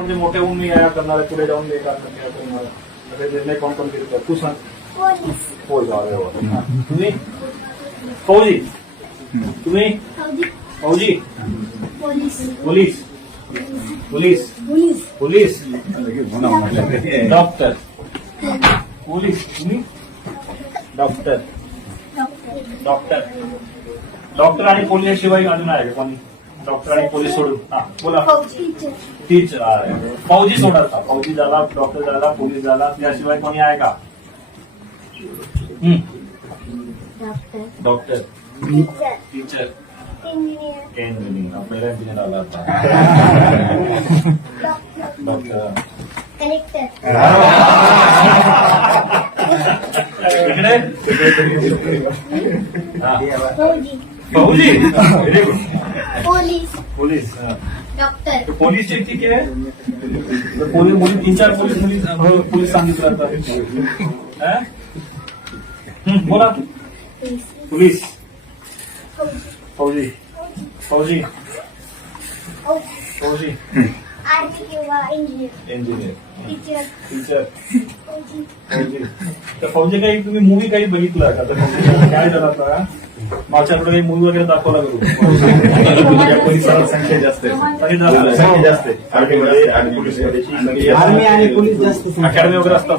म्हणजे या पुढे जाऊन. निर्णय कोण कोण तू सांग. तुम्ही? फौजी। तुम्ही? फौजी। Police. Police. Police. Doctor. Police. तुम्ही? डॉक्टर। डॉक्टर। डॉक्टर। डॉक्टर आणि पोलीस शिवाय अजून आहे कोणी? डॉक्टर आणि पोलीस सोडून. हा बोला. टीचर आहे. फौजी सोडत का? फौजी झाला डॉक्टर झाला पोलीस झाला त्याशिवाय कोणी आहे का? हम्म. डॉक्टर. टीचर. इंजिनियर. इंजिनियर. पहिला इंजिनियर आला डॉक्टर. डॉक्टर. कलेक्टर. इकडे. हा. फौजी. पोलीस पोलीस हा. डॉक्टर तर पोलीसची किती आहे तर पोलीस मुली तीन चार पोलीस मुली हो, पोलीस सांगितलं आता बोला। पोलीस फौजी। फौजी। फौजी। आर्मी किंवा इंजिनियर इंजिनियर टीचर टीचर फौजी फौजी तर फौजी काही तुम्ही मूवी काही बघितलं का तर फौजी काय झालं आता पुढे काही मूवी वगैरे दाखवला करू या पोलिसांची संख्या जास्त आहे. संख्या जास्त आहे. आर्मीमध्ये आणि पोलीसमध्ये अकॅडमी वगैरे असतात